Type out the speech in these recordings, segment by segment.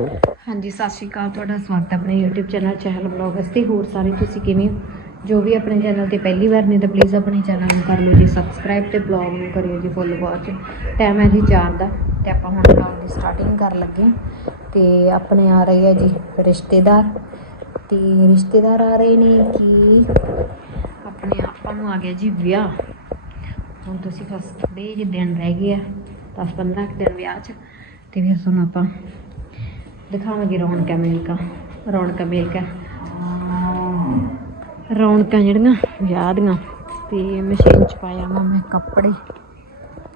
ਹਾਂਜੀ, ਸਤਿ ਸ਼੍ਰੀ ਅਕਾਲ, ਤੁਹਾਡਾ ਸਵਾਗਤ ਹੈ ਆਪਣੇ YouTube ਚੈਨਲ ਚਹਿਲ ਬਲੌਗਸ ਤੇ। ਹੋਰ ਸਾਰੇ ਤੁਸੀਂ ਕਿਵੇਂ ਹੋ? ਜੋ ਵੀ ਆਪਣੇ ਚੈਨਲ ਤੇ ਪਹਿਲੀ ਵਾਰ ਨੇ ਤਾਂ ਪਲੀਜ਼ ਆਪਣੇ ਚੈਨਲ ਨੂੰ ਕਰ ਲਓ ਜੀ ਸਬਸਕ੍ਰਾਈਬ ਤੇ ਬਲੌਗ ਨੂੰ ਕਰਿਓ ਜੀ ਫੁੱਲ ਵਾਚ ਟਾਈਮ ਹੈ ਜੀ 4 ਦਾ ਤੇ ਆਪਾਂ ਹੁਣ ਬਲੌਗ ਦੀ ਸਟਾਰਟਿੰਗ ਕਰਨ ਲੱਗੇ ਹਾਂ। ਤੇ ਆਪਣੇ ਆ ਰਹੇ ਆ ਜੀ ਰਿਸ਼ਤੇਦਾਰ। ਤੇ ਰਿਸ਼ਤੇਦਾਰ ਆ ਰਹੇ ਨੇ ਕਿ ਆਪਣੇ ਆਪਾਂ ਨੂੰ ਆ ਗਿਆ ਜੀ ਵਿਆਹ। ਹੁਣ ਤੁਸੀਂ ਬਸ ਥੋੜੇ ਜਿਹੇ ਦਿਨ ਰਹਿ ਗਏ ਆ 10 15 ਕੁ ਦਿਨ ਵਿਆਹ 'ਚ। ਤੇ ਫਿਰ ਤੁਹਾਨੂੰ ਆਪਾਂ ਦਿਖਾਵਾਂਗੀ ਰੌਣਕਾਂ ਮੇਲਕਾ ਰੌਣਕਾਂ ਮੇਲਕਾ। ਰੌਣਕਾਂ ਜਿਹੜੀਆਂ, ਵਿਆਹ ਦੀਆਂ। ਤੇ ਮਸ਼ੀਨ 'ਚ ਪਾਇਆ ਮੈਂ ਕੱਪੜੇ।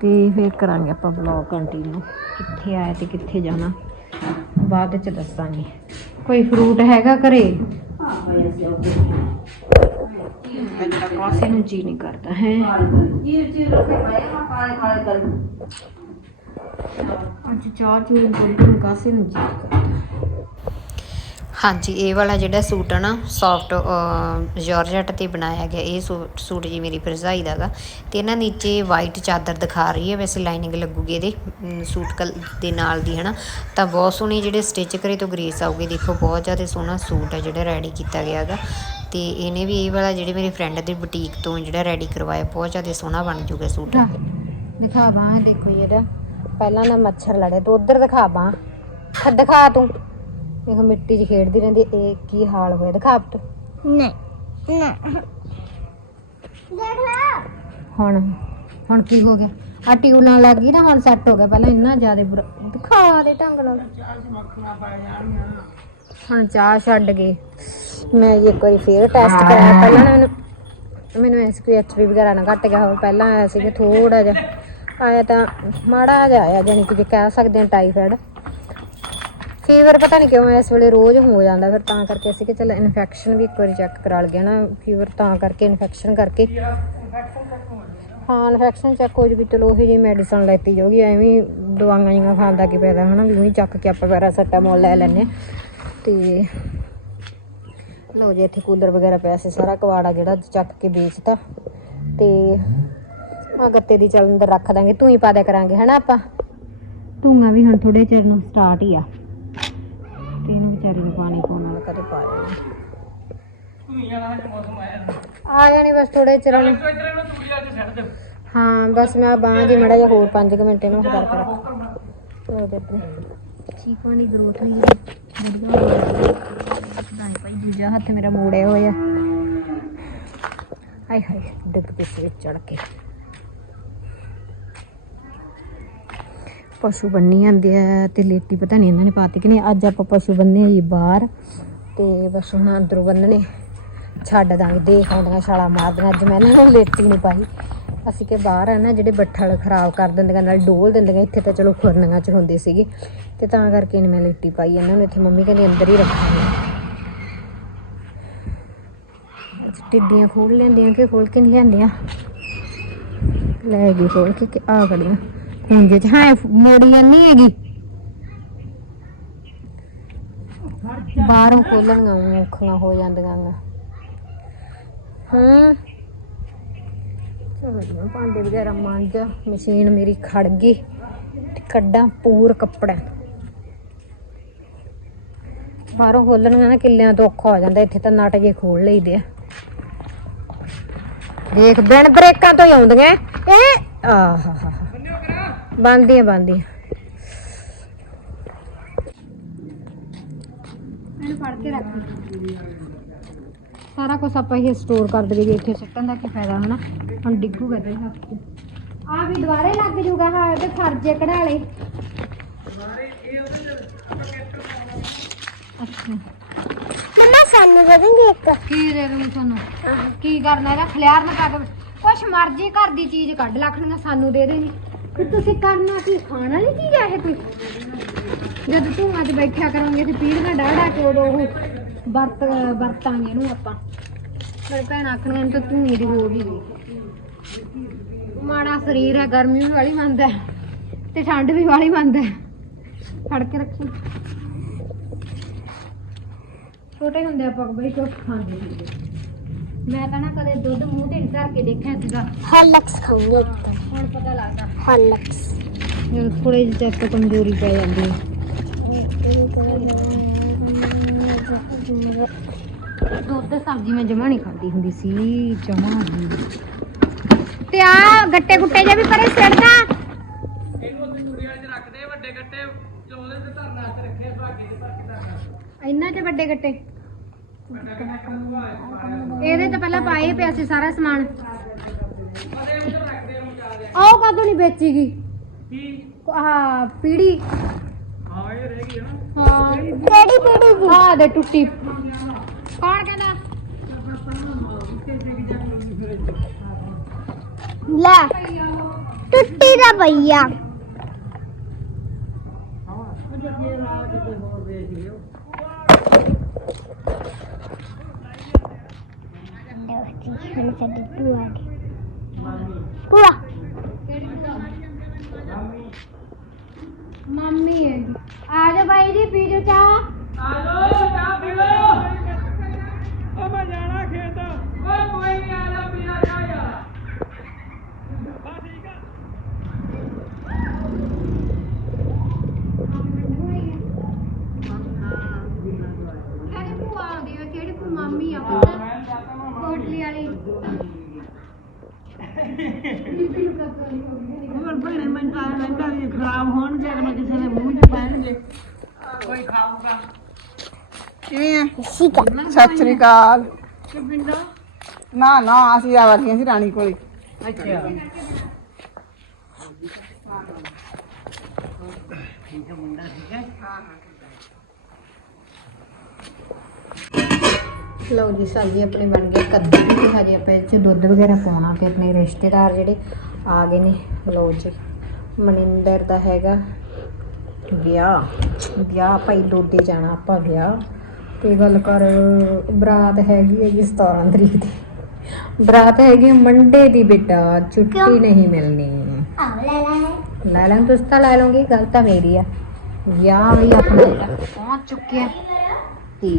ਤੇ ਫਿਰ ਕਰਾਂਗੇ ਆਪਾਂ ਵਲੌਗ ਕੰਟੀਨਿਊ ਕਿੱਥੇ ਆਇਆ ਤੇ ਕਿੱਥੇ ਜਾਣਾ। ਬਾਅਦ ਚ ਦੱਸਾਂਗੇ। ਕੋਈ ਫਰੂਟ ਹੈਗਾ ਘਰੇ? ਅੱਛਾ ਕਾਸੇ ਨੂੰ ਜੀ ਨਹੀਂ ਕਰਦਾ, ਹੈ? ਅੱਜ ਚਾਹ ਚੂਰ ਬੋਲਣ ਨੂੰ ਕਾਸੇ ਨੂੰ ਜੀ ਨਹੀਂ ਕਰਦਾ? ਹਾਂਜੀ ਇਹ ਵਾਲਾ ਜਿਹੜਾ ਸੂਟ ਆ ਨਾ ਸੌਫਟ ਜਾਰਜਟ ਤੇ ਬਣਾਇਆ ਗਿਆ ਇਹ ਸੂਟ ਸੂਟ ਜੀ ਮੇਰੀ ਭਰਜਾਈ ਦਾਗਾ ਤੇ ਇਹਨਾਂ ਨੀਚੇ ਵਾਈਟ ਚਾਦਰ ਦਿਖਾ ਰਹੀ ਹੈ ਵੈਸੇ ਲਾਈਨਿੰਗ ਲੱਗੂਗੀ ਇਹਦੇ ਸੂਟ ਕਲ ਦੇ ਨਾਲ ਦੀ ਹਨਾ। ਤਾਂ ਬਹੁਤ ਸੋਹਣੀ ਜਿਹੜੇ ਸਟਿਚ ਕਰੇ ਤੋਂ ਗ੍ਰੇਸ ਆਊਗੀ ਦੇਖੋ ਬਹੁਤ ਜ਼ਿਆਦਾ ਸੋਹਣਾ ਸੂਟ ਹੈ ਜਿਹੜਾ ਰੈਡੀ ਕੀਤਾ ਗਿਆ ਹੈਗਾ ਤੇ ਇਹਨੇ ਵੀ ਇਹ ਵਾਲਾ ਜਿਹੜੇ ਮੇਰੇ ਫਰੈਂਡ ਦੇ ਬੁਟੀਕ ਤੋਂ ਜਿਹੜਾ ਰੈਡੀ ਕਰਵਾਇਆ ਬਹੁਤ ਜ਼ਿਆਦਾ ਸੋਹਣਾ ਬਣ ਜੂਗਾ ਸੂਟ। ਦਿਖਾ ਬਾਹ ਦੇਖੋ ਜਿਹੜਾ ਪਹਿਲਾਂ ਨਾ ਮੱਛਰ ਲੜੇ ਤੂੰ ਉਧਰ ਦਿਖਾ ਬਾਹ। ਦਿਖਾ ਤੂੰ। ਦੇਖ ਮਿੱਟੀ 'ਚ ਖੇਡਦੀ ਰਹਿੰਦੀ ਇਹ ਕੀ ਹਾਲ ਹੋਇਆ? ਦਿਖਾ ਤੂੰ ਨਹੀਂ ਨਾ ਦੇਖ ਲੈ। ਹੁਣ ਹੁਣ ਕੀ ਹੋ ਗਿਆ? ਆ ਟਿਊਬ ਨਾਲ ਲੱਗ ਗਈ ਨਾ ਹੁਣ ਸੈੱਟ ਹੋ ਗਿਆ। ਪਹਿਲਾਂ ਇੰਨਾ ਜ਼ਿਆਦਾ ਬੁਰਾ ਦਿਖਾ ਦੇ ਢੰਗ ਨਾਲ। ਹੁਣ ਚਾਹ ਛੱਡ ਗਏ। ਮੈਂ ਇੱਕ ਵਾਰੀ ਫੇਰ ਟੈਸਟ ਕਰਾਇਆ ਪਹਿਲਾਂ ਨਾ ਮੈਨੂੰ ਮੈਨੂੰ ਐਸਪੀਐਚਪੀ ਵਗੈਰਾ ਨਾ ਘਟ ਗਿਆ ਹੋਵੇ। ਪਹਿਲਾਂ ਆਇਆ ਸੀ ਕਿ ਥੋੜਾ ਜਿਹਾ ਆਇਆ ਤਾਂ ਮਾੜਾ ਜਿਹਾ ਆਇਆ ਜਾਨੀ ਕਿ ਜੇ ਕਹਿ ਸਕਦੇ ਹਾਂ ਟਾਈਫਾਇਡ ਫੀਵਰ ਪਤਾ ਨਹੀਂ ਕਿਉਂ ਇਸ ਵੇਲੇ ਰੋਜ਼ ਹੋ ਜਾਂਦਾ, ਫਿਰ ਤਾਂ ਕਰਕੇ ਅਸੀਂ ਕਿ ਚਲ ਇਨਫੈਕਸ਼ਨ ਵੀ ਇੱਕ ਵਾਰੀ ਚੈੱਕ ਕਰਾ ਲਈਏ ਨਾ ਫੀਵਰ ਤਾਂ ਕਰਕੇ ਇਨਫੈਕਸ਼ਨ ਕਰਕੇ। ਹਾਂ ਇਨਫੈਕਸ਼ਨ ਚੈੱਕ ਹੋ ਜੂਗੀ, ਚਲੋ ਉਹੀ ਜੀ ਮੈਡੀਸਨ ਲੈਤੀ ਜਾਊਗੀ, ਐਵੇਂ ਦਵਾਈਆਂ ਜਿਹੀਆਂ ਖਾਣ ਦਾ ਕੀ ਫਾਇਦਾ, ਹਨਾ, ਵੀ ਉਹੀ ਚੱਕ ਕੇ ਆਪਾਂ ਪੈਰਾਸੈਟਾਮੋਲ ਲੈ ਲੈਂਦੇ ਹਾਂ। ਤੇ ਲਓ ਜੀ, ਇੱਥੇ ਕੂਲਰ ਵਗੈਰਾ ਪਿਆ ਸੀ, ਸਾਰਾ ਕਵਾੜਾ ਜਿਹੜਾ ਚੱਕ ਕੇ ਵੇਚਤਾ। ਤੇ ਆ ਗੱਤੇ ਦੀ ਚੱਲ ਅੰਦਰ ਰੱਖ ਦਾਂਗੇ ਤੂੰ ਹੀ ਪਾ ਦਿਆ ਕਰਾਂਗੇ ਹਨਾ ਆਪਾਂ? ਧੂੰਆਂ ਵੀ ਹੁਣ ਥੋੜੇ ਚਿਰ ਨੂੰ ਸਟਾਰਟ ਹੀ ਆ। ਤੇ ਇਹਨੂੰ ਵਿਚਾਰੀ ਨੂੰ ਪਾਣੀ ਪਾਉਣ ਨਾਲ ਕਦੇ ਪਾਇਆ ਨਹੀਂ ਆ ਜਾਣੀ ਬਸ ਥੋੜੇ ਚਿਰ ਨੂੰ। ਹਾਂ ਬਸ ਮੈਂ ਬਾਂਹ ਦੀ ਮੜਾ ਜਿਹਾ ਹੋਰ 5 ਮਿੰਟ ਇਹਨੂੰ ਕਰ ਕਰ। ਉਹ ਦੇ ਆਪਣੇ ਚੀਕਾਂ ਦੀ ਗਰੋਥ ਨਹੀਂ ਵਧੀਆ ਹੋ ਰਹੀ ਹੈ ਭਾਈ ਦੂਜਾ ਹੱਥ ਮੇਰਾ ਮੋੜਿਆ ਹੋਇਆ। ਹਾਏ ਹਾਏ ਡਿੱਗ ਪਿੱਛੇ ਚੜ ਕੇ। ਪਸ਼ੂ ਬੰਨੀ ਜਾਂਦੇ ਆ ਤੇ ਲੇਟੀ ਪਤਾ ਨਹੀਂ ਇਹਨਾਂ ਨੇ ਪਾਤੀ ਕਿ ਨਹੀਂ। ਅੱਜ ਆਪਾਂ ਪਸ਼ੂ ਬੰਨੇ ਜੀ ਬਾਹਰ ਤੇ ਬਸ ਹੁਣ ਅੰਦਰੋਂ ਬੰਨਣੇ। ਛੱਡ ਦਾਂਗੇ, ਦੇਖ ਆਉਂਦੀਆਂ, ਛਾਲਾ ਮਾਰਦੀਆਂ। ਅੱਜ ਮੈਂ ਇਹਨਾਂ ਲੇਟੀ ਨਹੀਂ ਪਾਈ। ਅਸੀਂ ਕਿ ਬਾਹਰ ਆ ਨਾ, ਜਿਹੜੇ ਬੱਠਲ ਖਰਾਬ ਕਰ ਦਿੰਦੀਆਂ, ਨਾਲ ਡੋਲ ਦਿੰਦੀਆਂ, ਇੱਥੇ ਤਾਂ ਚਲੋ ਖੁਰਨੀਆਂ ਚ ਹੁੰਦੇ ਸੀਗੇ। ਤੇ ਤਾਂ ਕਰਕੇ ਨਹੀਂ ਮੈਂ ਲੇਟੀ ਪਾਈ ਇਹਨਾਂ ਨੂੰ। ਇੱਥੇ ਮੰਮੀ ਕਹਿੰਦੀ ਅੰਦਰ ਹੀ ਰੱਖਾਂਗੇ। ਟਿੱਡੀਆਂ ਖੋਲ ਲੈਂਦੀਆਂ ਕਿ ਖੋਲ ਕੇ ਨਹੀਂ ਲਿਆਂਦੀਆਂ? ਲੈ ਗਈ ਖੋਲ ਕੇ ਕਿ ਆ ਖੜੀਆਂ। ਖੁੰਝੇ ਚ ਹਾਂ, ਮੋੜੀ ਨਹੀਂ ਹੈਗੀ। ਬਾਹਰੋਂ ਖੋਲਣੀਆਂ ਔਖੀਆਂ ਹੋ ਜਾਂਦੀਆਂ ਗਾ ਹਾਂ। ਚਲੋ ਭਾਂਡੇ ਵਗੈਰਾ ਮਾਂਜ, ਮਸ਼ੀਨ ਮੇਰੀ ਖੜ ਗਈ ਕੱਢਾਂ ਪੂਰ ਕੱਪੜਾ। ਬਾਹਰੋਂ ਖੋਲਣੀਆਂ ਨਾ ਕਿੱਲਿਆਂ ਤੋਂ ਔਖਾ ਹੋ ਜਾਂਦਾ, ਇੱਥੇ ਤਾਂ ਨਟ ਜੇ ਖੋਲ ਲਈਦੇ ਆ। ਦੇਖ ਬਿਨ ਬ੍ਰੇਕਾਂ ਤੋਂ ਹੀ ਆਉਂਦੀਆਂ। ਇਹ, ਆਹਾ ਬੰਦੀਆਂ ਬੰਦੀਆਂ। ਇਹਨੂੰ ਫੜ ਕੇ ਰੱਖ। ਸਾਰਾ ਕੁਝ ਆਪਾਂ ਇਹ ਸਟੋਰ ਕਰ ਦਈਏ ਇੱਥੇ ਸਿੱਟਣ ਦਾ ਕੀ ਫਾਇਦਾ ਹਨਾ? ਹੁਣ ਡਿੱਗੂਗਾ ਤੇ ਹੱਥ ਤੇ। ਆ ਵੀ ਦੁਬਾਰੇ ਲੱਗ ਜੂਗਾ ਹਾਂ ਤੇ ਖਰਜੇ ਕਢਾ ਲੈ ਅੱਛਾ। ਮੰਮਾ ਸਾਨੂੰ ਦੇ ਦੇਂਗੇ ਇੱਕ। ਕੀ ਦੇ ਦੂੰ ਤੁਹਾਨੂੰ? ਕੀ ਕਰਨਾ ਇਹਦਾ? ਖਲਿਆਰ ਨਾ ਪਾ ਕੇ ਕੁਛ ਮਰਜ਼ੀ ਘਰ ਦੀ ਚੀਜ਼ ਕੱਢ ਲੱਖਣੀਆਂ ਸਾਨੂੰ ਦੇ ਦੇ ਕਿ ਤੁਸੀਂ ਕਰਨਾ ਕੀ? ਖਾਣ ਵਾਲੀ ਚੀਜ਼ ਆ ਇਹ ਕੋਈ? ਜਦ ਤੂੰ ਅੱਜ ਬੈਠਿਆ ਕਰਾਂਗੇ ਤੇ ਪੀੜੀਆਂ ਡਾੜਾ ਕੇ ਉਦੋਂ ਉਹ ਵਰਤ, ਵਰਤਾਂਗੇ ਇਹਨੂੰ ਆਪਾਂ। ਮੇਰੇ ਭੈਣ ਆਖਣੀਆਂ ਤਾਂ ਤੂੰ ਹੀ ਹੋ ਗਈ। ਮਾੜਾ ਸਰੀਰ ਹੈ, ਗਰਮੀ ਵੀ ਵਾਲੀ ਮੰਨਦਾ ਤੇ ਠੰਡ ਵੀ ਵਾਲੀ ਮੰਨਦਾ ਹੈ। ਫੜ ਕੇ ਰੱਖੀ। ਛੋਟੇ ਹੁੰਦੇ ਆਪਾਂ ਬਈ ਕੁਛ ਖਾਂਦੇ ਸੀਗੇ। ਮੈਂ ਤਾਂ ਨਾ ਕਦੇ ਦੁੱਧ ਮੂੰਹ ਤੇ ਨਹੀਂ ਧਰ ਕੇ ਦੇਖਿਆ ਸੀਗਾ। ਹਾਲਕਸ ਖਾਉਂਗੇ ਇੱਕ ਤਾਂ। ਹੁਣ ਪਤਾ ਲੱਗਦਾ। ਹਾਲਕਸ ਜਦੋਂ ਥੋੜੇ ਜਿਹੇ ਚੈੱਕ ਕਮਜ਼ੋਰੀ ਪੈ ਜਾਂਦੀ ਹੈ ਦੁੱਧ ਸਬਜ਼ੀ ਮੈਂ ਜਮਾ ਨਹੀਂ ਖਾਂਦੀ ਹੁੰਦੀ ਸੀ ਜਮਾ ਨਹੀਂ ਤੇ ਆ ਗੱਟੇ ਗੁੱਟੇ ਜੇ ਵੀ ਪਰੇ ਸਿੱਟਦਾ ਇੰਨਾ ਚ ਵੱਡੇ ਗੱਟੇ? ਇਹਦੇ ਤੇ ਪਹਿਲਾਂ ਪਾਏ ਪਿਆ ਸੀ ਸਾਰਾ ਸਮਾਨ। ਆਹ ਕਦੋਂ ਨਹੀਂ ਵੇਚੀਗੀ? ਹਾਂ ਪੀੜੀ। ਹਾਂ ਕਿਹੜੀ ਕਿਹੜੀ ਜੀ? ਹਾਂ ਦੇ ਟੁੱਟੀ। ਕੌਣ ਕਹਿੰਦਾ? ਲੈ ਟੁੱਟੀ ਦਾ ਭਈਆ। ਹੁਣ ਸਾਡੀ ਭੂਆ ਆ ਗਈ ਭੂਆ ਮੰਮੀ ਹੈ ਜੀ ਆ ਜਾ ਬਾਈ ਜੀ ਪੀ ਜੋ ਚਾਹ ਕਿਹੜੀ ਭੂਆ ਆਉਂਦੀ ਹੈ ਕਿਹੜੀ ਭੂ ਮਾਮੀ ਆ ਪਤਾ ਕੋਟਲੀ ਵਾਲੀ ਹੋਰ ਭੈਣੇ ਮੈਂ ਤਾਂ ਰਹਿੰਦਾ ਵੀ ਖਰਾਬ ਹੋਣਗੇ ਅਗਰ ਮੈਂ ਕਿਸੇ ਦੇ ਮੂੰਹ 'ਚ ਪੈਣਗੇ। ਕੋਈ ਖਾਊਗਾ। ਕਿਵੇਂ ਆ? ਸਿਕਾ ਸਤਿ ਸ੍ਰੀ ਅਕਾਲ। ਨਾ ਨਾ ਅਸੀਂ ਆ ਵਾਲੀਆਂ ਸੀ ਰਾਣੀ ਕੋਲੇ। ਅੱਛਾ। ਲਓ ਜੀ ਸਬਜ਼ੀ ਆਪਣੀ ਬਣ ਗਈ। ਕੱਦੂ ਦੀ ਹਜੇ ਆਪਾਂ ਇਹ 'ਚ ਦੁੱਧ ਵਗੈਰਾ ਪਾਉਣਾ ਤੇ ਆਪਣੇ ਰਿਸ਼ਤੇਦਾਰ ਜਿਹੜੇ ਆ ਗਏ ਨੇ। ਲਓ ਜੀ ਮਨਿੰਦਰ ਦਾ ਹੈਗਾ ਵਿਆਹ। ਵਿਆਹ ਭਾਈ ਦੋਦੇ ਜਾਣਾ ਆਪਾਂ ਵਿਆਹ। ਤੇ ਗੱਲ ਕਰ ਬਰਾਤ ਹੈਗੀ ਹੈ ਜੀ 17 ਤਰੀਕ ਦੀ। ਬਰਾਤ ਹੈਗੀ ਮੰਡੇ ਦੀ ਬੇਟਾ ਛੁੱਟੀ? ਨਹੀਂ ਮਿਲਣੀ। ਲੈ ਲੈ ਲੈ ਲਾਂ ਤੁਸੀਂ ਤਾਂ ਲੈ ਲਓਗੇ ਗੱਲ ਤਾਂ ਮੇਰੀ ਆ। ਵਿਆਹ ਵੀ ਆਪਣਾ ਪਹੁੰਚ ਚੁੱਕਿਆ। ਤੇ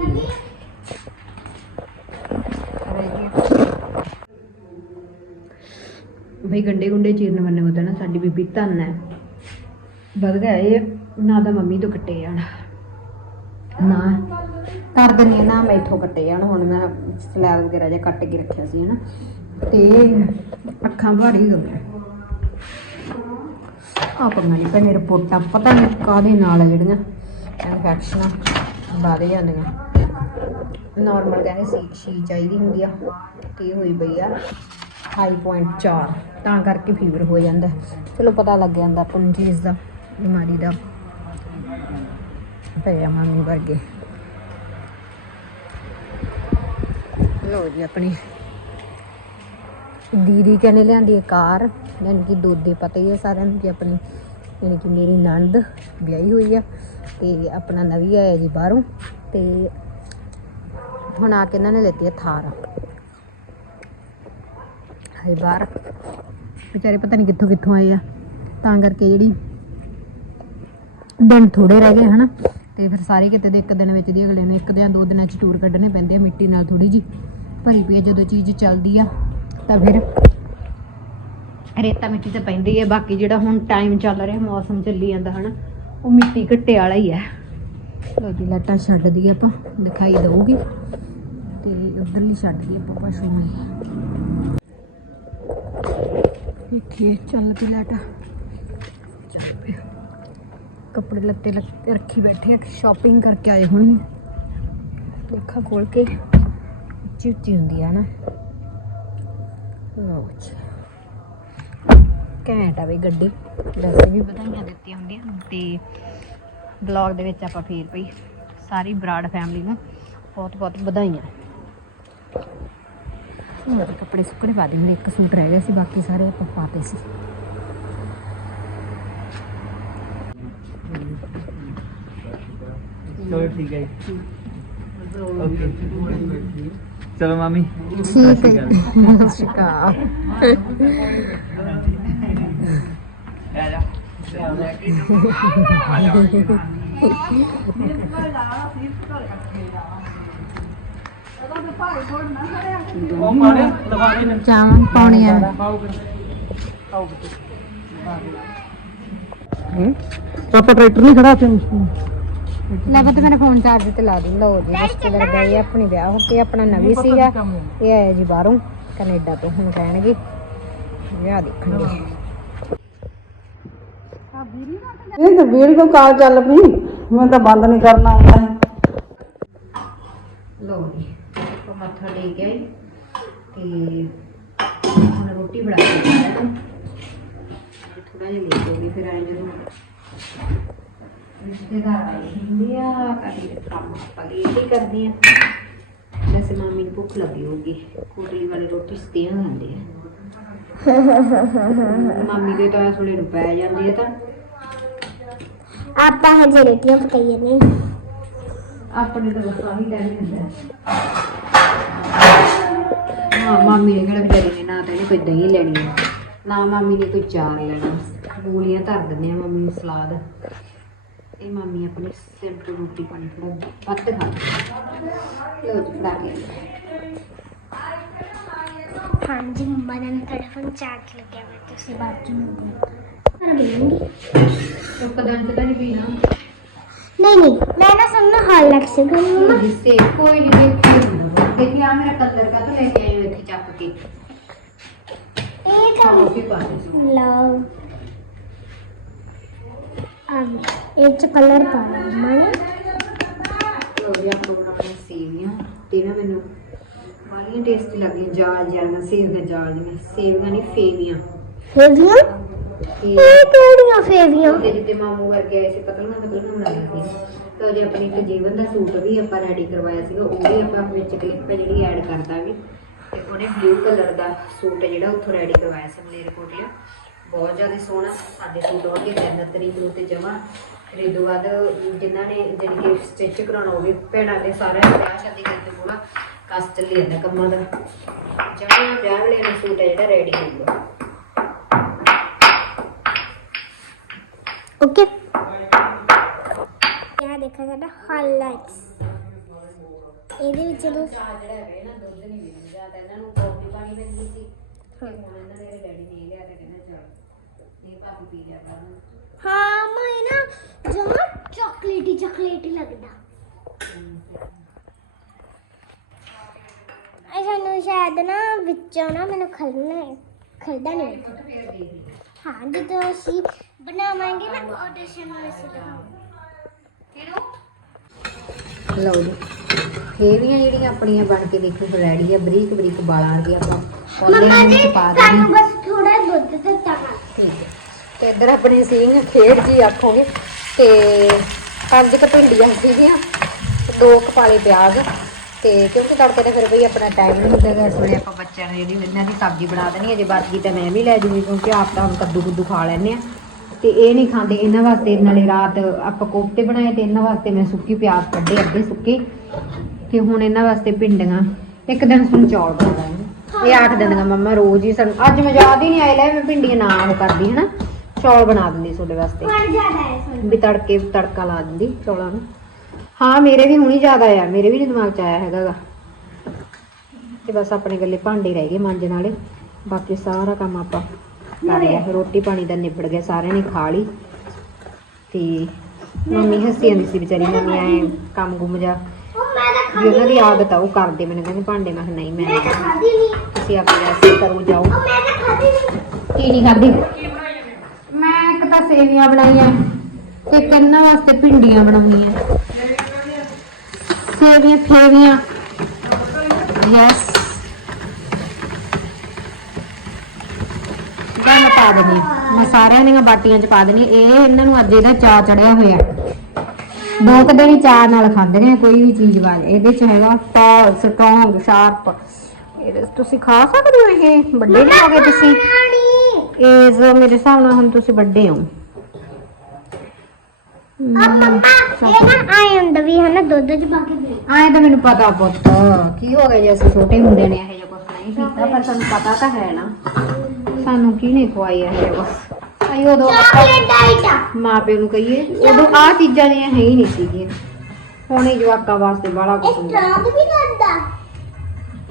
ਭਈ ਗੰਡੇ ਗੁੰਡੇ ਚੀਰਨ ਬੰਨੇ ਹੁੰਦਾ ਨਾ ਸਾਡੀ ਬੀਬੀ ਧੰਨ ਹੈ। ਵਧ ਗਿਆ ਇਹ, ਨਾ ਤਾਂ ਮੰਮੀ ਤੋਂ ਕੱਟੇ ਜਾਣ। ਨਾ। ਕਰ ਦਿੰਦੀ ਹਾਂ ਨਾ ਮੈਥੋਂ ਕੱਟੇ ਜਾਣ, ਹੁਣ ਮੈਂ ਸਲੈਬ ਵਗੈਰਾ ਜਿਹਾ ਕੱਟ ਕੇ ਰੱਖਿਆ ਸੀ, ਹਨਾ। ਤੇ ਅੱਖਾਂ ਭਾਰੀ ਹੋ ਗਈਆਂ। ਆ ਪੰਗਾ ਨਹੀਂ ਭੈਣੇ ਰਿਪੋਰਟਾਂ, ਪਤਾ ਨਹੀਂ ਕਾਹਦੇ ਨਾਲ ਆ ਜਿਹੜੀਆਂ ਇਨਫੈਕਸ਼ਨਾਂ ਵੱਧ ਜਾਂਦੀਆਂ। ਨਾਰਮਲ ਕਹਿੰਦੇ ਸੀ, ਛੀ ਚਾਹੀਦੀ ਹੁੰਦੀ ਆ, ਤੇ ਹੋਈ ਪਈ ਆ। 5.4 ਤਾਂ ਕਰਕੇ ਫੀਵਰ ਹੋ ਜਾਂਦਾ। ਚਲੋ ਪਤਾ ਲੱਗ ਜਾਂਦਾ ਆਪਾਂ ਨੂੰ ਚੀਜ਼ ਦਾ, ਬਿਮਾਰੀ ਦਾ। ਪਿਆ ਮੰਮੀ ਵਰਗੇ। ਲੋ ਜੀ ਆਪਣੀ। ਦੀਦੀ ਕਹਿੰਦੇ ਲਿਆਂਦੀ ਹੈ ਕਾਰ। ਯਾਨੀ ਕਿ ਦੋਦੇ ਪਤਾ ਹੀ ਹੈ ਸਾਰਿਆਂ ਨੂੰ ਕਿ ਆਪਣੀ, ਯਾਨੀ ਕਿ ਮੇਰੀ ਨੰਦ ਵਿਆਹੀ ਹੋਈ ਆ ਤੇ ਆਪਣਾ ਨਵੀਂ ਆਇਆ ਜੀ ਬਾਹਰੋਂ ਤੇ ਹੁਣ ਆ ਕੇ ਇਹਨਾਂ ਨੇ ਲੈਤੀ ਹੈ ਥਾਰ। ਹਾਈ ਬਾਹਰ। ਵਿਚਾਰੇ ਪਤਾ ਨਹੀਂ ਕਿੱਥੋਂ ਕਿੱਥੋਂ ਆਏ ਆ। ਤਾਂ ਕਰਕੇ ਜਿਹੜੀ ਦਿਨ ਥੋੜੇ ਰਹਿ ਗਏ, ਹਨਾ। ਤੇ ਫਿਰ ਸਾਰੇ ਕਿਤੇ ਦੇ ਇੱਕ ਦਿਨ ਵਿੱਚ ਦੀ ਅਗਲੇ ਨੂੰ ਇੱਕ ਦਿਨ ਦੋ ਦਿਨਾਂ ਚ ਟੂਰ ਕੱਢਣੇ ਪੈਂਦੇ ਆ ਮਿੱਟੀ ਨਾਲ ਥੋੜੀ ਜੀ ਭਰੀ ਪਈ ਜਦੋਂ ਚੀਜ਼ ਚੱਲਦੀ ਆ, ਤਾਂ ਫਿਰ ਰੇਤਾ ਮਿੱਟੀ ਤੇ ਪੈਂਦੀ ਹੈ ਬਾਕੀ ਜਿਹੜਾ ਹੁਣ ਟਾਈਮ ਚੱਲ ਰਿਹਾ, ਮੌਸਮ ਚੱਲੀ ਜਾਂਦਾ, ਹਨਾ, ਉਹ ਮਿੱਟੀ ਘੱਟੇ ਵਾਲਾ ਹੀ ਹੈ ਲੋ ਜੀ ਲਾਟਾਂ ਛੱਡ ਦਈਏ ਆਪਾਂ, ਦਿਖਾਈ ਦਊਗੀ। ਤੇ ਉਧਰਲੀ ਛੱਡ ਦਈਏ ਆਪਾਂ ਪਸ਼ੂ ਨੂੰ। ਦੇਖੀਏ ਚੱਲ ਪਈ ਲੈਟ ਚੱਲ ਪਈ। ਕੱਪੜੇ ਲੱਤੇ ਲੱਤ- ਰੱਖੀ ਬੈਠੇ ਆ ਸ਼ਾਪਿੰਗ ਕਰਕੇ ਆਏ ਹੁਣ ਦੇਖਾ ਖੋਲ ਕੇ ਉੱਚੀ ਉੱਚੀ ਹੁੰਦੀ ਆ ਨਾ। ਲਓ ਜੀ ਘੈਂਟ ਆ ਵੀ ਗੱਡੀ। ਵੈਸੇ ਵੀ ਵਧਾਈਆਂ ਦਿੱਤੀਆਂ ਹੁੰਦੀਆਂ। ਤੇ ਬਲੌਗ ਦੇ ਵਿੱਚ ਆਪਾਂ ਫੇਰ ਪਈ ਸਾਰੀ ਬਰਾੜ ਫੈਮਿਲੀ ਨੂੰ ਬਹੁਤ ਬਹੁਤ ਵਧਾਈਆਂ। ਮੇਰੇ ਕੱਪੜੇ ਸੁੱਕਣੇ ਪਾ ਦੇ ਮੇਰੇ ਇੱਕ ਸੂਟ ਰਹਿ ਗਿਆ ਸੀ ਬਾਕੀ ਸਾਰੇ ਆਪਾਂ ਪਾਤੇ ਸੀ। ਚਲੋ ਠੀਕ ਹੈ ਜੀ। ਓਕੇ। ਚਲੋ ਮਾਮੀ। ਠੀਕ ਹੈ ਨਮਸਕਾਰ ਉਹ ਮਾਰੇ ਲਗਾ ਦੇ ਚਾਵਨ ਪਾਉਣੀ ਆ ਪਾਪਾ ਟਰੈਕਟਰ ਨਹੀਂ ਖੜਾ ਤੇ ਲੈ ਬਤ ਮੇਰਾ ਫੋਨ ਚਾਰਜ ਤੇ ਲਾ ਦਿੰਦਾ ਹੋ ਜੀ ਰਿਸ਼ਤੇਦਾਰ ਗਏ ਆ, ਆਪਣੀ ਵਿਆਹ ਹੋ ਕੇ ਆਪਣਾ ਨਵੀਂ ਸੀਗਾ। ਇਹ ਆਇਆ ਜੀ ਬਾਹਰੋਂ ਕੈਨੇਡਾ ਤੋਂ ਹੁਣ ਕਹਿਣਗੇ। ਵਿਆਹ ਦੇਖਣਗੇ। ਇਹ ਤਾਂ ਵੀਡੀਓ ਕਾਲ ਚੱਲ ਪਈ। ਮੈਂ ਤਾਂ ਬੰਦ ਨਹੀਂ ਕਰਨਾ। ਆਉਂਦਾ ਲੋ ਜੀ। ਆਪਾਂ ਮੱਥਾ ਟੇਕ ਆਈ ਤੇ ਹੁਣ ਰੋਟੀ ਬਣਾ ਕੇ ਥੋੜਾ ਜਿਹਾ ਲੇਟ ਹੋ ਗਈ ਫਿਰ ਆਏ ਜਦੋਂ। ਰਿਸ਼ਤੇਦਾਰ ਆਏ ਹੁੰਦੇ ਆ ਕਦੀ ਕੰਮ ਆਪਾਂ ਲੇਟ ਹੀ ਕਰਦੇ ਆ। ਵੈਸੇ ਮਾਮੀ ਨੂੰ ਭੁੱਖ ਲੱਗੀ ਹੋਊਗੀ ਕੋਟਲੀ ਵਾਲੇ ਰੋਟੀ ਸਤਿਆਂ ਖਾਂਦੇ ਆ। ਮਾਮੀ ਦੇ ਤਾਂ ਥੋੜੇ ਨੂੰ ਪੈ ਜਾਂਦੇ ਆ ਤਾਂ। ਆਪਾਂ ਹਜੇ ਰੋਟੀਆਂ ਪਕਾਈਆਂ ਨਹੀਂ। ਆਪਣੇ ਤਾਂ ਬਸ ਆਹੀ ਟਾਈਮ ਹੁੰਦਾ। ਹਾਂ ਮਾਮੀ ਨੇ ਕਿਹੜਾ ਵਿਚਾਰੀ ਨੇ ਨਾ ਤਾਂ ਇਹਨੇ ਕੋਈ ਦਹੀਂ ਲੈਣੀ ਆ, ਨਾ ਮਾਮੀ ਨੇ ਕੋਈ ਚਾਰ ਲੈਣਾ। ਮੂਲੀਆਂ ਧਰ ਦਿੰਦੇ ਆ ਮੰਮੀ ਨੂੰ ਸਲਾਦ। ਇਹ ਮਾਮੀ ਆਪਣੀ ਸਿੰਪਲ ਰੋਟੀ ਪਾਣੀ ਥੋੜਾ ਵੱਧ ਖਾਂਦੀ ਲੋ ਜੀ ਫੜਾ ਕੇ। ਹਾਂਜੀ ਮੰਮਾ ਦਾ ਟੈਲੀਫੋਨ ਚਾਰਜ ਲੱਗਿਆ ਹੋਇਆ ਤੁਸੀਂ ਬਾਅਦ ਚ ਨੂੰ ਕਰ ਮਿਲੂੰਗੀ ਇੱਕ ਦਿਨ ਤੇ ਤਾਂ ਨਹੀਂ ਪੀਣਾ। ਨਹੀਂ ਨਹੀਂ ਮੈਂ ਨਾ ਸੁਣਨਾ ਹਾਲ ਲੱਗ ਸਕਾਂ ਮੰਮਾ ਜਿਸੇ ਕੋਈ ਨਹੀਂ ਦੇਖੀ ਹੁੰਦਾ ਦੇਖੀ ਆ ਮੇਰਾ ਕਲਰ ਕਾ ਲੈ ਕੇ ਆਏ ਇੱਥੇ ਚੱਕ ਕੇ? ਇਹ ਖਾਓ ਕੰਮ ਵੀ ਪਾ ਦੇ ਲਓ। ਆ ਇਹ ਚ ਕਲਰ ਪਾਣਾ ਮੰਮਾ ਨੇ ਲੋ ਜੀ ਆਪਾਂ ਬਣਾਉਣੇ ਸੇਵੀਆਂ ਤੇ ਨਾ ਮੈਨੂੰ ਬਾਲੀਆਂ ਟੇਸਟੀ ਲੱਗਦੀਆਂ ਜਾਲ ਜਾਲ ਸੇਵੀਆਂ ਜਾਲ ਜਿਵੇਂ ਸੇਵੀਆਂ ਨਹੀਂ ਫੇਵੀਆਂ। ਫੇਵੀਆਂ? ਤੇ ਇਹ ਕਿਹੜੀਆਂ ਫੇਵੀਆਂ ਤੇ ਜਿੱਤੇ ਮਾਮੂ ਕਰਕੇ ਆਏ ਸੀ ਪਤਲੀਆਂ ਪਤਲੀਆਂ ਬਣਾਈਆਂ ਸੀ। ਤਾਂ ਜੇ ਆਪਣੀ ਇੱਕ ਜੀਵਨ ਦਾ ਸੂਟ ਵੀ ਆਪਾਂ ਰੈਡੀ ਕਰਵਾਇਆ ਸੀਗਾ ਉਹ ਵੀ ਆਪਾਂ ਵਿੱਚ ਕਲਿੱਪ ਜਿਹੜੀ ਐਡ ਕਰ ਦਾਂਗੇ ਤੇ ਉਹਨੇ ਬਲੂ ਕਲਰ ਦਾ ਸੂਟ ਜਿਹੜਾ ਉੱਥੋਂ ਰੈਡੀ ਕਰਵਾਇਆ ਸੀ ਮਲੇਰ ਕੋਟਲਿਆ ਬਹੁਤ ਜ਼ਿਆਦਾ ਸੋਹਣਾ ਸਾਡੇ ਸੂਟ ਵਰਗੇ ਤਿੰਨ ਤਰੀਕ ਨੂੰ ਤੇ ਜਮਾ। ਫਿਰ ਇਹ ਤੋਂ ਬਾਅਦ ਜਿਨ੍ਹਾਂ ਨੇ ਜਿਹੜੀ ਕਿ ਸਟਿਚ ਕਰਾਉਣਾ ਉਹ ਵੀ ਭੈਣਾਂ ਦੇ ਸਾਰਿਆਂ ਨੇ ਵਿਆਹ ਸ਼ਾਦੀ ਕਰਕੇ ਪੂਰਾ ਕਸ ਚੱਲੀ ਜਾਂਦਾ ਕੰਮਾਂ ਦਾ। ਜਮਾ ਵਿਆਹ ਵੇਲੇ ਸੂਟ ਹੈ ਜਿਹੜਾ ਰੈਡੀ ਹੋਊਗਾ। ਓਕੇ। ਇਹ ਦੇਖੋ ਸਾਡਾ ਹਾਈਲਾਈਟਸ ਇਹਦੇ ਵਿੱਚ ਜਦੋਂ ਚਾਹ ਜਿਹੜਾ ਹੈਗਾ ਇਹਨਾਂ ਦੁੱਧ ਨਹੀਂ ਦਿੰਦਾ ਤਾਂ ਇਹਨਾਂ ਨੂੰ ਕੌਫੀ ਪਾਣੀ ਪੈਂਦੀ ਸੀ। ਹਾਂ। ਹੁਣ ਇਹਨਾਂ ਦੇ ਡੈਡੀ ਨੇ ਲਿਆ ਤੇ ਕਹਿੰਦਾ ਚਲ ਇਹ ਮੈਨੂੰ ਹਾਂ ਜਦੋਂ ਅਸੀਂ ਬਣਾਵਾਂਗੇ ਨਾ ਆਡੀਸ਼ਨ ਵਿੱਚ ਲਓ ਜੀ। ਫੇਵੀਆਂ ਜਿਹੜੀਆਂ ਆਪਣੀਆਂ ਬਣ ਕੇ ਦੇਖੋ ਰੈਡੀ ਆ ਬਰੀਕ ਬਰੀਕ ਬਾਲਾਂ ਵਰਗੀਆਂ ਆਪਾਂ ਮੰਮਾ ਜੀ ਸਾਨੂੰ ਬਸ ਥੋੜਾ ਦੁੱਧ ਦਿੱਤਾ ਠੀਕ ਹੈ। ਤੇ ਇੱਧਰ ਆਪਣੀ ਸਿੰਘ ਖੇਡ ਜੀ ਆਖੋਗੇ। ਤੇ ਪੰਜ ਕੁ ਭਿੰਡੀਆਂ ਸੀਗੀਆਂ ਦੋ ਕੁ ਪਾਲੇ ਪਿਆਜ਼। ਤੇ ਕਿਉਂਕਿ ਤੜਕੇ ਤੇ ਫਿਰ ਬਈ ਆਪਣਾ ਟਾਈਮ ਨਹੀਂ ਹੁੰਦਾ ਗਾ, ਇਸ ਵੇਲੇ ਆਪਾਂ ਬੱਚਿਆਂ ਨੂੰ ਜਿਹੜੀ ਇਹਨਾਂ ਦੀ ਸਬਜ਼ੀ ਬਣਾ ਦੇਣੀ ਹੈ ਜੇ ਗਈ ਤਾਂ ਮੈਂ ਵੀ ਲੈ ਜੂਗੀ ਕਿਉਂਕਿ ਆਪ ਤਾਂ ਹੁਣ ਕੱਦੂ ਕੁੱਦੂ ਖਾ ਲੈਂਦੇ ਆ। ਤੇ ਇਹ ਨਹੀਂ ਖਾਂਦੇ ਇਹਨਾਂ ਵਾਸਤੇ ਨਾਲੇ ਰਾਤ ਆਪਾਂ ਕੋਫਤੇ ਬਣਾਏ ਤੇ ਇਹਨਾਂ ਵਾਸਤੇ ਮੈਂ ਸੁੱਕੀ ਪਿਆਜ਼ ਕੱਢੇ ਅੱਧੇ ਸੁੱਕੇ ਤੇ ਹੁਣ ਇਹਨਾਂ ਵਾਸਤੇ ਭਿੰਡੀਆਂ। ਇੱਕ ਦਿਨ ਸਾਨੂੰ ਚੌਲ ਬਣਾਵਾਂਗੇ। ਇਹ ਆਖ ਦਿੰਦੀਆਂ ਮੰਮਾ ਰੋਜ਼ ਹੀ ਸਾਨੂੰ ਅੱਜ ਮੈਂ ਯਾਦ ਹੀ ਨਹੀਂ ਆਇਆ ਲੈ ਮੈਂ ਭਿੰਡੀਆਂ ਨਾ ਉਹ ਕਰਦੀ ਹਨਾ? ਚੌਲ ਬਣਾ ਦਿੰਦੀ ਤੁਹਾਡੇ ਵਾਸਤੇ। ਹੁਣ ਜ਼ਿਆਦਾ ਹੈ ਸਾਨੂੰ ਵੀ ਤੜਕੇ ਤੜਕਾ ਲਾ ਦਿੰਦੀ ਚੌਲਾਂ ਨੂੰ। ਹਾਂ ਮੇਰੇ ਵੀ ਹੁਣੀ ਜ਼ਿਆਦਾ ਆ ਮੇਰੇ ਵੀ ਦਿਮਾਗ 'ਚ ਆਇਆ ਹੈਗਾ ਗਾ। ਤੇ ਬਸ ਆਪਣੇ ਗੱਲੇ ਭਾਂਡੇ ਰਹਿ ਗਏ ਮਾਂਜਣ ਵਾਲੇ। ਬਾਕੀ ਸਾਰਾ ਕੰਮ ਆਪਾਂ ਕਰ ਲਿਆ ਰੋਟੀ ਪਾਣੀ ਦਾ ਨਿਬੜ ਗਿਆ ਸਾਰਿਆਂ ਨੇ ਖਾ ਲਈ। ਤੇ ਮੰਮੀ ਹੱਸੀ ਜਾਂਦੀ ਸੀ ਵਿਚਾਰੀ ਮੰਮੀ ਐ ਕੰਮ ਗੁੰਮ ਜਾ। ਉਹ ਮੈਂ ਤਾਂ ਵੀ ਉਹਨਾਂ ਦੀ ਆਦਤ ਆ ਉਹ ਕਰਦੇ ਮੈਨੂੰ ਕਹਿੰਦੇ ਭਾਂਡੇ ਮੈਂ ਨਹੀਂ ਮੈਂ ਨਹੀਂ। ਖਾਦੀ ਨਹੀਂ। ਤੁਸੀਂ ਆਪਣੇ ਐਸੇ ਕਰੋ ਜਾਓ। ਉਹ ਮੈਂ ਤਾਂ ਖਾਦੀ ਨਹੀਂ। ਕੀ ਨਹੀਂ ਖਾਧੀ? ਮੈਂ ਇੱਕ ਤਾਂ ਸੇਵੀਆਂ ਬਣਾਈਆਂ ਤੇ ਇਹਨਾਂ ਵਾਸਤੇ ਭਿੰਡੀਆਂ ਬਣਾਉਣੀਆਂ। ਸੇਵੀਆਂ ਫੇਵੀਆਂ। ਯੈਸ ਮੈਂ ਪਾ ਦੇਣੀ ਮੈਂ ਸਾਰਿਆਂ ਦੀਆਂ ਬਾਟੀਆਂ ਚ ਪਾ ਦੇਣੀ ਇਹ ਇਹਨਾਂ ਨੂੰ ਅੱਜ ਇਹਦਾ ਚਾਅ ਚੜਿਆ ਹੋਇਆ। ਦੋ ਕੁ ਦਿਨ ਹੀ ਚਾਅ ਨਾਲ ਖਾਂਦੇ ਨੇ ਕੋਈ ਵੀ ਚੀਜ਼ ਵਾਲ। ਇਹਦੇ ਚ ਹੈਗਾ ਟੌਲ ਸਟਰੋਂਗ ਸ਼ਾਰਪ ਇਹਦੇ 'ਚ ਤੁਸੀਂ ਖਾ ਸਕਦੇ ਹੋ ਇਹ? ਵੱਡੇ ਨਹੀਂ ਹੋ ਗਏ ਤੁਸੀਂ? ਖਾਣੀ ਏਜ ਮੇਰੇ ਹਿਸਾਬ ਨਾਲ ਹੁਣ ਤੁਸੀਂ ਵੱਡੇ ਹੋ। ਆ ਮੰਮਾ ਇਹ ਨਾ ਆਏ ਹੁੰਦਾ ਵੀ ਹੈ ਨਾ ਦੁੱਧ ਚ ਪਾ ਕੇ ਦੇ ਆਏ ਤਾਂ ਮੈਨੂੰ ਪਤਾ ਪੁੱਤ। ਕੀ ਹੋ ਗਿਆ ਜੇ ਅਸੀਂ ਛੋਟੇ ਹੁੰਦੇ ਨੇ ਇਹ ਜਿਹਾ ਕੁਝ ਨਹੀਂ ਪੀਤਾ ਪਰ ਸਾਨੂੰ ਪਤਾ ਤਾਂ ਹੈ ਨਾ। ਸਾਨੂੰ ਕੀ ਨਹੀਂ ਖਵਾਈ ਇਹ ਜਿਹਾ ਕੁਝ ਆਈ ਉਦੋਂ ਆਪਾਂ ਚਾਕਲੇਟ ਡਾਈਟ ਆ ਮਾਂ ਪਿਓ ਨੂੰ ਕਹੀਏ ਉਦੋਂ ਆ ਚੀਜ਼ਾਂ ਦੀਆਂ ਹੈ ਹੀ ਨਹੀਂ ਸੀਗੀਆਂ। ਹੁਣ ਇਹ ਜਵਾਕਾਂ ਵਾਸਤੇ ਬੜਾ ਕੁਝ ਇਹ ਹੁੰਦਾ। ਸਟ੍ਰੌਂਗ ਵੀ ਲੱਗਦਾ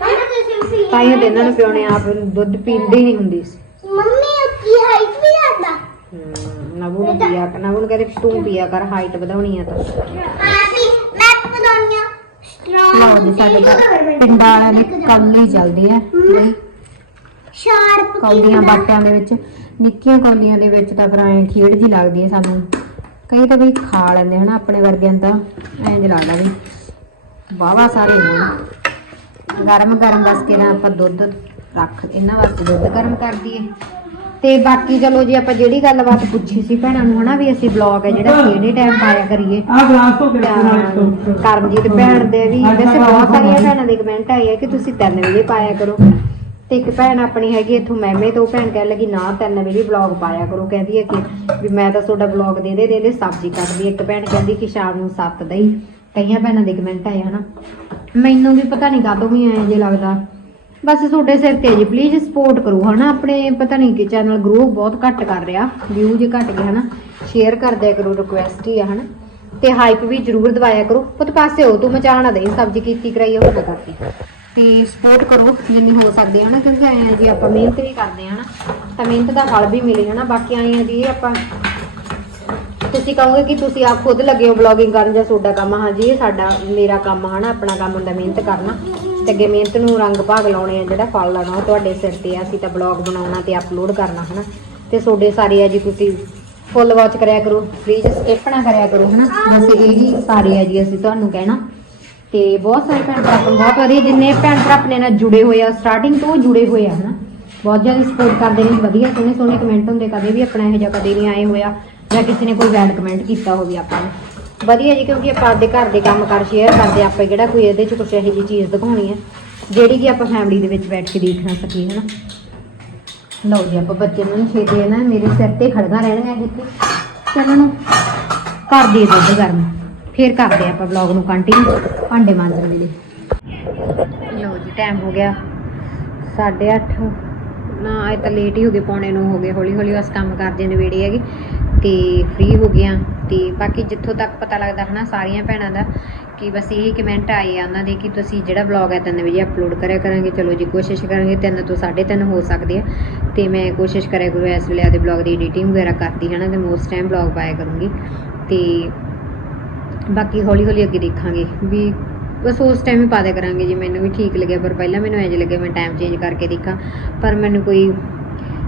ਮੈਂ ਤਾਂ ਤੁਸੀਂ ਪੀ ਤਾਂ ਹੀ ਤਾਂ ਇਹਨਾਂ ਨੂੰ ਪਿਓ ਨੇ ਆਪ ਦੁੱਧ ਪੀਂਦੇ ਹੀ ਨਹੀਂ ਹੁੰਦੀ ਸੀ। ਮੰਮੀ ਉੱਕੀ ਹਾਈਟ ਵੀ ਲੱਗਦਾ ਹਮ, ਨਵੂ ਨੂੰ ਪੀਆ ਨਵੂ ਨੂੰ ਕਹਿੰਦੇ ਤੂੰ ਪੀਆ ਕਰ ਹਾਈਟ ਵਧਾਉਣੀ ਆ ਤਾਂ। ਆਸੀ ਮੈਂ ਪਲਾਉਣੀਆਂ ਲਓ ਜੀ ਸਾਡੇ ਘਰ ਪਿੰਡਾਂ ਵਾਲਿਆਂ ਦੇ ਕੱਲ ਹੀ ਚੱਲਦੇ ਆ। ਬਈ ਸ਼ਾਰਪ ਕੌਲੀਆਂ ਬਾਟਿਆਂ ਦੇ ਵਿੱਚ ਨਿੱਕੀਆਂ ਕੌਲੀਆਂ ਦੇ ਵਿੱਚ ਤਾਂ ਫਿਰ ਐਂ ਖੇਡ ਜੀ ਲੱਗਦੀ ਹੈ ਸਾਨੂੰ। ਕਈ ਤਾਂ ਬਈ ਖਾ ਲੈਂਦੇ ਹਨਾ ਆਪਣੇ ਵਰਗਿਆਂ ਤਾਂ ਐਂ ਜਿਹਾ ਲੱਗਦਾ ਵੀ ਵਾਵਾ ਸਾਰੇ ਹੋਣ। ਗਰਮ ਗਰਮ ਬਸ ਕੇ ਨਾ ਆਪਾਂ ਦੁੱਧ ਰੱਖ ਇਹਨਾਂ ਵਾਸਤੇ ਦੁੱਧ ਗਰਮ ਕਰ ਦਈਏ। ਤੇ ਬਾਕੀ ਚਲੋ ਜੀ ਆਪਾਂ ਜਿਹੜੀ ਗੱਲਬਾਤ ਪੁੱਛੀ ਸੀ ਭੈਣਾਂ ਨੂੰ ਹਨਾ ਵੀ ਅਸੀਂ ਬਲੌਗ ਹੈ ਜਿਹੜਾ ਕਿਹੜੇ ਟਾਈਮ ਪਾਇਆ ਕਰੀਏ। ਆ ਗਲਾਸ ਤੋਂ ਕਰਮਜੀਤ ਭੈਣ ਦੇ ਵੀ ਵੈਸੇ ਬਹੁਤ ਸਾਰੀਆਂ ਭੈਣਾਂ ਦੇ ਕਮੈਂਟ ਆਏ ਆ ਕਿ ਤੁਸੀਂ ਤਿੰਨ ਵਜੇ ਪਾਇਆ ਕਰੋ। ਤੇ ਇੱਕ ਭੈਣ ਆਪਣੀ ਹੈਗੀ ਇੱਥੋਂ ਮੈਮੇ ਤੋਂ ਭੈਣ ਕਹਿ ਲੱਗੀ, ਨਾ ਤਿੰਨ ਵਜੇ ਵਲੌਗ ਪਾਇਆ ਕਰੋ। ਕਹਿੰਦੀ ਹੈ ਕਿ ਵੀ ਮੈਂ ਤਾਂ ਤੁਹਾਡਾ ਵਲੌਗ ਦੇ ਦੇ ਦੇ ਦੇ, ਸਬਜ਼ੀ ਕੱਟਦੀ ਇੱਕ ਭੈਣ ਕਹਿੰਦੀ ਕਿ ਸ਼ਾਮ ਨੂੰ 7 ਦਾ ਕਈਆਂ ਭੈਣਾਂ ਦੇ ਕਮੈਂਟ ਆਏ, ਹਨਾ? ਮੈਨੂੰ ਵੀ ਪਤਾ ਨਹੀਂ ਕਾਹਤੋਂ ਵੀ ਐਂ ਜੇ ਲੱਗਦਾ। ਬਸ ਤੁਹਾਡੇ ਸਿਰ ਤੇ ਜੀ ਪਲੀਜ਼ ਸਪੋਰਟ ਕਰੋ, ਹਨਾ? ਆਪਣੇ ਪਤਾ ਨਹੀਂ ਕਿ ਚੈਨਲ ਗਰੋ ਬਹੁਤ ਘੱਟ ਕਰ ਰਿਹਾ ਵਿਊ ਜੇ ਘਟ ਗਏ, ਹਨਾ? ਸ਼ੇਅਰ ਕਰ ਦਿਆ ਕਰੋ ਰਿਕੁਐਸਟ ਹੀ ਆ, ਹਨਾ? ਤੇ ਹਾਈਪ ਵੀ ਜਰੂਰ ਦਵਾਇਆ ਕਰੋ। ਪੁੱਤ ਪਾਸੇ ਹੋ, ਤੂੰ ਮਚਾਣਾ ਦੇ ਸਬਜ਼ੀ ਕੀਤੀ ਕਰਾਈ ਉਹ ਨਾ ਕਰਦੀ ਤੇ ਸਪੋਰਟ ਕਰੋ ਜਿੰਨੀ ਹੋ ਸਕਦੇ ਹਨਾ ਕਿਉਂਕਿ ਐਂ ਆ ਜੀ ਆਪਾਂ ਮਿਹਨਤ ਵੀ ਕਰਦੇ ਹਾਂ ਹਨਾ ਤਾਂ ਮਿਹਨਤ ਦਾ ਫਲ ਵੀ ਮਿਲੇ ਹਨਾ, ਬਾਕੀ ਆਏ ਆ ਜੀ ਇਹ ਆਪਾਂ ਤੁਸੀਂ ਕਹੋਗੇ ਕਿ ਤੁਸੀਂ ਆਪ ਖੁਦ ਲੱਗੇ ਹੋ ਵਲੌਗਿੰਗ ਕਰਨ ਜਾਂ ਤੁਹਾਡਾ ਕੰਮ ਆ ਹਾਂਜੀ ਇਹ ਸਾਡਾ, ਮੇਰਾ ਕੰਮ ਹਨਾ, ਆਪਣਾ ਕੰਮ ਹੁੰਦਾ ਮਿਹਨਤ ਕਰਨਾ, ਤੇ ਅੱਗੇ ਮਿਹਨਤ ਨੂੰ ਰੰਗ ਭਾਗ ਲਾਉਣੇ ਆ ਜਿਹੜਾ ਫਲ ਲਾਉਣਾ, ਉਹ ਤੁਹਾਡੇ ਸਿਰ ਤੇ ਆ, ਅਸੀਂ ਤਾਂ ਵਲੌਗ ਬਣਾਉਣਾ ਤੇ ਅਪਲੋਡ ਕਰਨਾ ਹਨਾ, ਤੇ ਤੁਹਾਡੇ ਸਾਰੇ ਆ ਜੀ ਤੁਸੀਂ ਫੁੱਲ ਵਾਚ ਕਰਿਆ ਕਰੋ ਪਲੀਜ਼ ਸਕਿਪ ਨਾ ਕਰਿਆ ਕਰੋ ਹਨਾ, ਬਸ ਇਹੀ ਸਾਰੇ ਆ ਜੀ ਅਸੀਂ ਤੁਹਾਨੂੰ ਕਹਿਣਾ। ਤੇ ਬਹੁਤ ਸਾਰੇ ਭੈਣ ਭਰਾ ਆਪਾਂ ਬਹੁਤ ਵਧੀਆ ਜਿੰਨੇ ਭੈਣ ਭਰਾ ਆਪਣੇ ਨਾਲ ਜੁੜੇ ਹੋਏ ਆ ਸਟਾਰਟਿੰਗ ਤੋਂ ਜੁੜੇ ਹੋਏ ਆ ਹਨਾ? ਬਹੁਤ ਜ਼ਿਆਦਾ ਸਪੋਰਟ ਕਰਦੇ ਨੇ ਵਧੀਆ ਸੋਹਣੇ ਸੋਹਣੇ ਕਮੈਂਟ ਹੁੰਦੇ ਕਦੇ ਵੀ ਆਪਣਾ ਇਹੋ ਜਿਹਾ ਕਦੇ ਨਹੀਂ ਆਏ ਹੋਇਆ ਜਾਂ ਕਿਸੇ ਨੇ ਕੋਈ ਬੈਡ ਕਮੈਂਟ ਕੀਤਾ ਹੋਵੇ ਆਪਾਂ ਨੂੰ। ਵਧੀਆ ਜੀ ਕਿਉਂਕਿ ਆਪਾਂ ਆਪਦੇ ਘਰ ਦੇ ਕੰਮ ਕਰ ਸ਼ੇਅਰ ਕਰਦੇ ਆ, ਆਪਾਂ ਕਿਹੜਾ ਕੋਈ ਇਹਦੇ ਚ ਕੁਛ ਇਹੋ ਜਿਹੀ ਚੀਜ਼ ਦਿਖਾਉਣੀ ਹੈ ਜਿਹੜੀ ਕਿ ਆਪਾਂ ਫੈਮਿਲੀ ਦੇ ਵਿੱਚ ਬੈਠ ਕੇ ਦੇਖ ਨਾ ਸਕੀਏ ਹਨਾ? ਲਓ ਜੀ ਆਪਾਂ ਬੱਚੇ ਨੂੰ ਛੇਤੀ ਨਾ ਮੇਰੇ ਸਿਰ ਤੇ ਖੜਗਾ ਰਹਿਣੀਆਂ ਜਿੱਥੇ ਤੇ ਉਹਨਾਂ ਨੂੰ ਕਰ ਦੇ ਦੁੱਧ ਗਰਮ। ਫੇਰ ਕਰਦੇ ਆਪਾਂ ਵਲੌਗ ਨੂੰ ਕੰਟੀਨਿਊ ਭਾਂਡੇ ਮਾਂਜਣ ਦੇ ਲਈ ਲਓ ਜੀ ਟਾਈਮ ਹੋ ਗਿਆ 8:30 ਨਾ, ਅੱਜ ਤਾਂ ਲੇਟ ਹੀ ਹੋ ਗਏ, ਪੌਣੇ ਨੂੰ ਹੋ ਗਏ। ਹੌਲੀ ਹੌਲੀ ਬਸ ਕੰਮ ਕਰਦੇ ਨੇ ਨਵੇੜੇ ਹੈਗੇ। ਤੇ ਫ੍ਰੀ ਹੋ ਗਿਆ ਤੇ ਬਾਕੀ ਜਿੱਥੋਂ ਤੱਕ ਪਤਾ ਲੱਗਦਾ ਹਨਾ, ਸਾਰੀਆਂ ਭੈਣਾਂ ਦਾ, ਕਿ ਬਸ ਇਹੀ ਕਮੈਂਟ ਆਏ ਆ ਉਹਨਾਂ ਦੇ ਕਿ ਤੁਸੀਂ ਜਿਹੜਾ ਵਲੌਗ ਹੈ ਤਿੰਨ ਵਜੇ ਅਪਲੋਡ ਕਰਿਆ ਕਰਾਂਗੇ। ਚਲੋ ਜੀ, ਕੋਸ਼ਿਸ਼ ਕਰਾਂਗੇ, ਤਿੰਨ ਤੋਂ 3:30 ਹੋ ਸਕਦੇ ਆ। ਤੇ ਮੈਂ ਕੋਸ਼ਿਸ਼ ਕਰਿਆ ਕਰੂੰ ਇਸ ਵੇਲੇ ਆਦੇ ਵਲੌਗ ਦੀ ਐਡੀਟਿੰਗ ਵਗੈਰਾ ਕਰਦੀ, ਹਨਾ ਤੇ ਮੋਸਟ ਟਾਈਮ ਵਲੌਗ ਪਾਇਆ ਕਰੂੰਗੀ। ਤੇ ਬਾਕੀ ਹੌਲੀ ਹੌਲੀ ਅੱਗੇ ਦੇਖਾਂਗੇ ਵੀ ਬਸ ਉਸ ਟਾਈਮ ਹੀ ਪਾ ਦਿਆ ਕਰਾਂਗੇ ਜੀ ਮੈਨੂੰ ਵੀ ਠੀਕ ਲੱਗਿਆ, ਪਰ ਪਹਿਲਾਂ ਮੈਨੂੰ ਇੰਜ ਲੱਗਿਆ ਮੈਂ ਟਾਈਮ ਚੇਂਜ ਕਰਕੇ ਦੇਖਾਂ, ਪਰ ਮੈਨੂੰ ਕੋਈ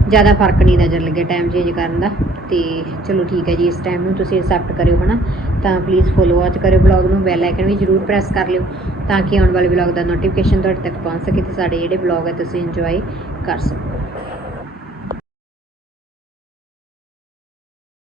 ਜ਼ਿਆਦਾ ਫ਼ਰਕ ਨਹੀਂ ਨਜ਼ਰ ਲੱਗਿਆ ਟਾਈਮ ਚੇਂਜ ਕਰਨ ਦਾ, ਤੇ ਚਲੋ ਠੀਕ ਹੈ ਜੀ, ਇਸ ਟਾਈਮ ਨੂੰ ਤੁਸੀਂ ਐਕਸੈਪਟ ਕਰਿਓ, ਹਨਾ? ਤਾਂ ਪਲੀਜ਼ ਫੋਲੋ ਵਾਚ ਕਰਿਓ ਵਲੌਗ ਨੂੰ ਬੈਲ ਆਈਕਨ ਵੀ ਜਰੂਰ ਪ੍ਰੈਸ ਕਰ ਲਿਓ, ਤਾਂ ਕਿ ਆਉਣ ਵਾਲੇ ਵਲੌਗ ਦਾ ਨੋਟੀਫਿਕੇਸ਼ਨ ਤੁਹਾਡੇ ਤੱਕ ਪਹੁੰਚ ਸਕੇ ਤੇ ਸਾਡੇ ਜਿਹੜੇ ਵਲੌਗ ਹੈ ਤੁਸੀਂ ਇੰਜੋਏ ਕਰ ਸਕੋ।